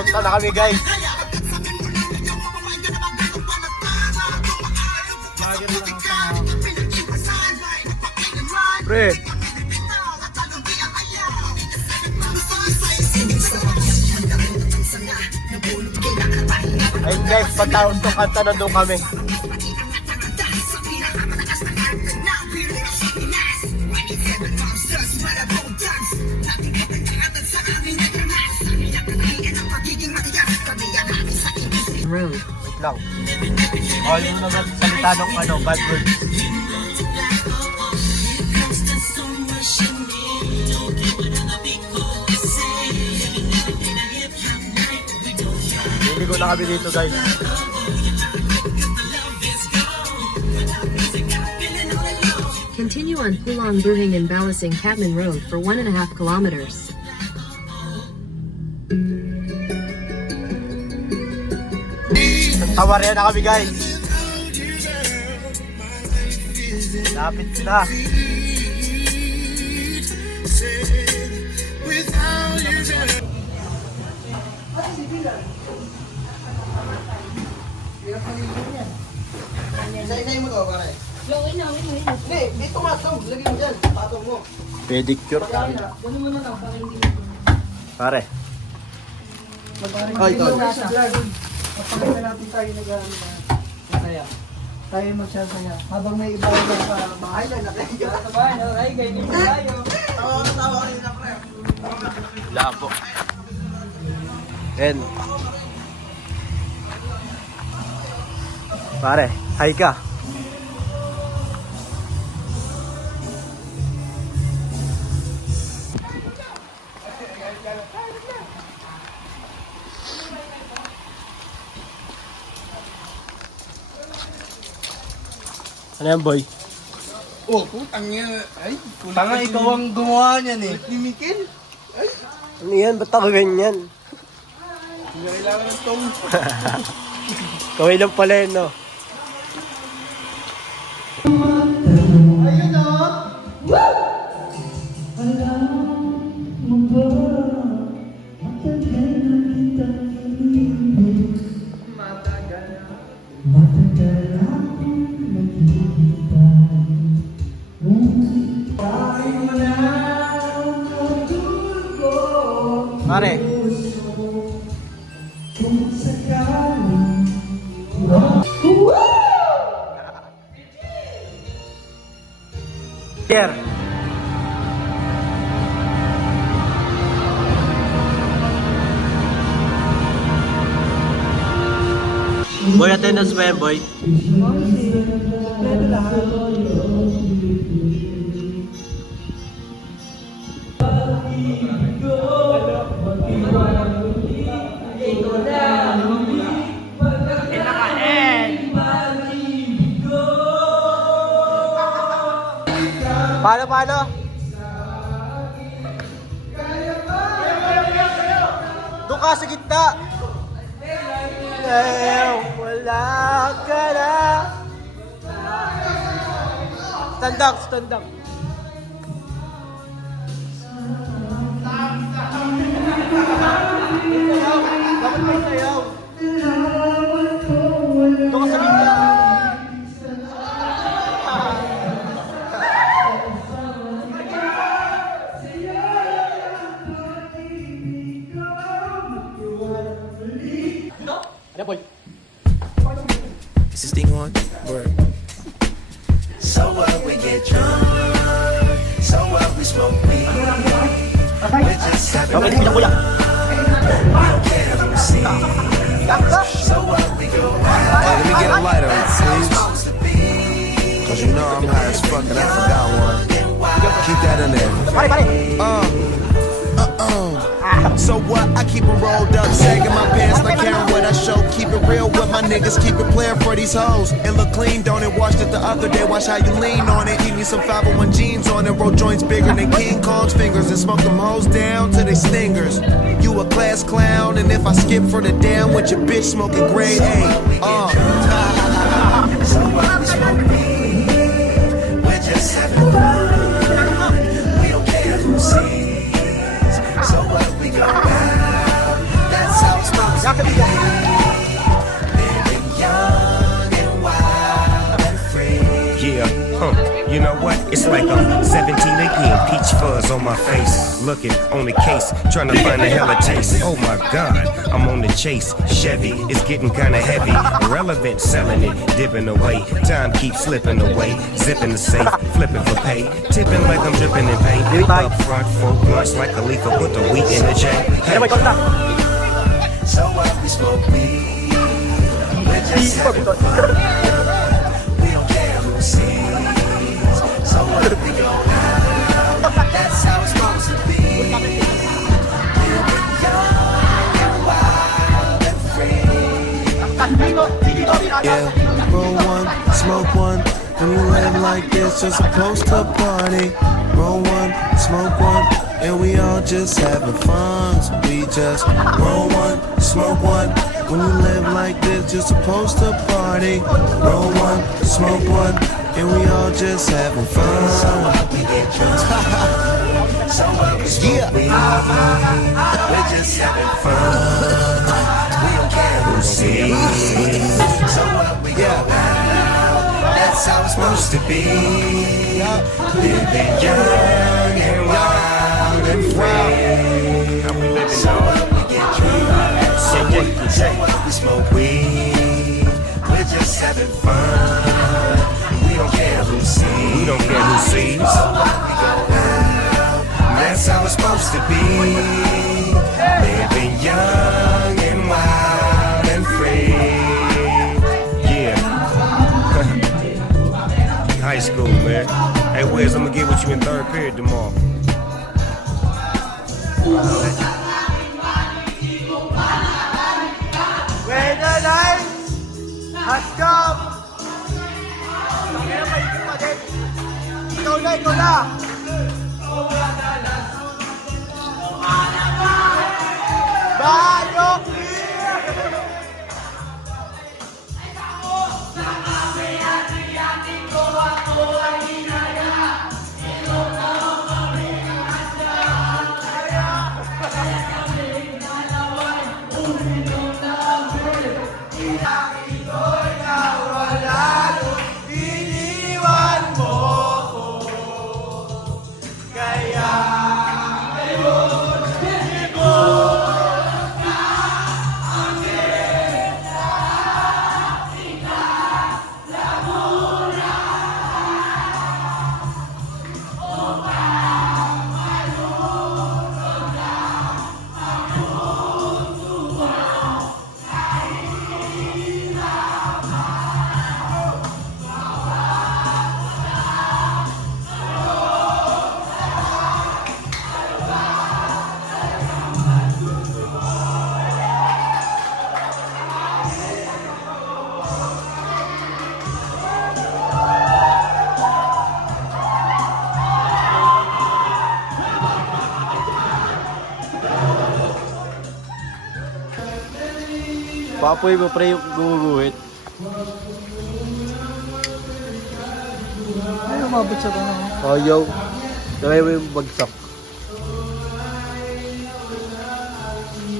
Punta na kami guys. Pre. Ayun guys, pagkaon to kanta na doon kami. Road. Wait lang. All mo naman salita ng bad words. Hindi ko na kami dito guys. Continue on Pulang Buhing and Balasing Catman Road for 1.5 kilometers. Tawarya na kami guys. Lapit na. Isa-isayin mo to, pare. Hindi, dito nga, Tom. Lagay mo dyan. Patong mo. Pedicure. Pare. Ay, ito. Papakita natin tayo nag-saya. Tayo magsasaya. Habang may iba sa bahay na nakahiga. Sa bahay, ay, ganyan tayo. Tawa ka rin na, pre. Labo. And pare, hi ka. Ano yan, boy? Oh, putang yan. Ay, Tanga, ikaw ang gumawa niyan eh. Ni Mikil? Ay, Ano yan? Ba't ako ganyan? hindi na kailangan ng Tom. Kaway lang pala yun, no? Ayun o! Pare. Here. Boy, attendance ba yan, boy? Paano? Doon ka sa gitna! Wala ka na! Stand up! Dapat may sayaw! Doon ka sa gitna! Ano, boy? Is this thing on? Word. So what we get drunk, so what we smoke weed. We're just having Dapat hindi na kuya! we don't care who sees. So what we go out. Let me get a lighter, please. Supposed to be. Cause you know I'm high as fuck and I forgot one. Keep that in there. Pare! So what? I keep it rolled up, sagging my pants like Karen what I show. Keep it real with my niggas, keep it playing for these hoes. It look clean, don't it? Washed it the other day, watch how you lean on it. Eat me some 501 jeans on it, roll joints bigger than King Kong's fingers. And smoke them hoes down to they stingers. You a class clown, and if I skip for the damn with your bitch smoking grade A. So what we smoke weed. We're just having fun. We don't care who sees. So what we go out. That's how it's Living young and wild and free. Yeah, you know what? It's like I'm 17 again, peach fuzz on my face. Looking on the case, trying to find a hella taste. Oh my God, I'm on the chase. Chevy, it's getting kinda heavy. Irrelevant, selling it, dipping away. Time keeps slipping away. Zipping the safe, flipping for pay. Tipping like I'm dripping in paint. Up front, 4 blunts like a leaf, put the wheat in the chain. Hey. So what we smoke weed. We're just having fun. We don't care who sees. So what we go out. That's how it's supposed to be. Living young and wild and free. Yeah, roll one, smoke one. When you live like this, you're supposed to party. Roll one, smoke one, and we all just having fun. So we just roll one, smoke one. When you live like this, you're supposed to party. Roll one, smoke one, and we all just having fun. We get drunk. So what we smoke weed. We're just having fun. We don't care who sees. So what we go out. That's how it's supposed to be. Living young and wild and free. So what we get drunk. So what we smoke weed. We're just having fun. We don't care who sees. We don't care who sees. So what we go out. That's how it's supposed to be. Living young and wild and free. Yeah. High school, man. Hey, Wiz, I'm gonna get with you in 3rd period tomorrow. Pwede, guys! Haskam! Kaya may pa din. Ikaw na, ikaw na! Bayok! Iniwan mo ko. Kaya ngayon siguro ka ang Papoy mo pre yung gumuguhit. Ay, umabot siya ba naman? Ayaw. Daway mo yung bagsak.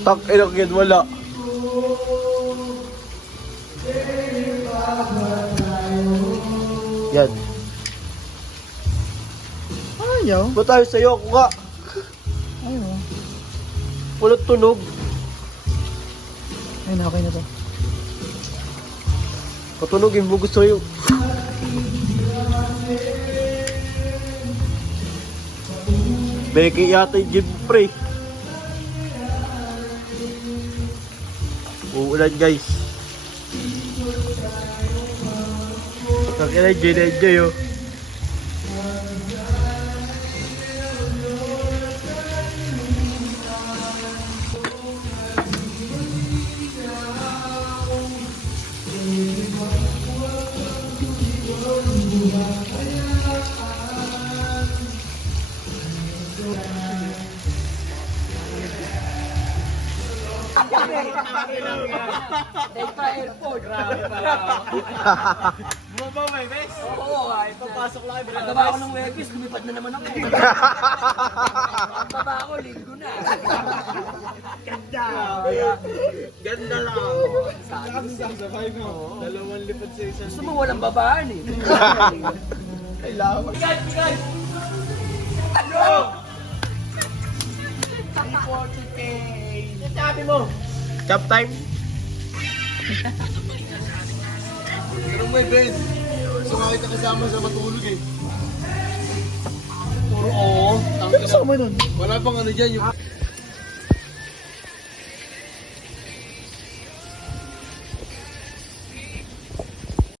Tak, inok yan, wala. Yan. Ayaw. Ba't tayo sa'yo? Ako nga. Ayaw. Walang tunog. Ayun, okay na to. Patunogin mo gusto yun. Beke yata yung gym pre. Uulan guys. Kakila enjoy oh. Take pa airport. Grabe pa. Bumaba ba, Bes? Oo, kahit Papasok lang. pagkaba ako ng Webis, lumipad na naman ako. Pagkaba ako, linggo na. Ganda lang. Kami sasabay mo. Dalawang lipad sa isang. Gusto mo walang babaan eh. Kailangan. Guys! Ano? 340K. Sabi mo. Chop time. Pero may Ben. Gusto nga kita kasama sa matulog eh. Puro oo. Ang kasama nun. Wala pang ano dyan yung...